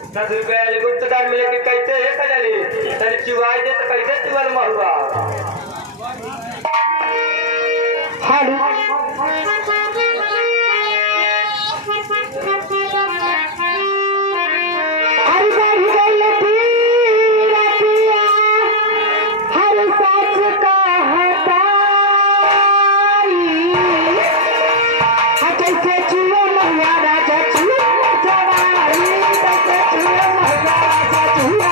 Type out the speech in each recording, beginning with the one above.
गुप्तदार मिले के कैसे है कजली तने चुवाई दे तो कैसे चुवल महुआ हालू आई बढ़ गई पीरा पिया हर सच का हटाई कैसे चुए महुआ राजा चुए जवानी कैसे चुए महुआ राजा चुए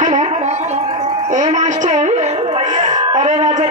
हेलो ए मास्टर अरे राजा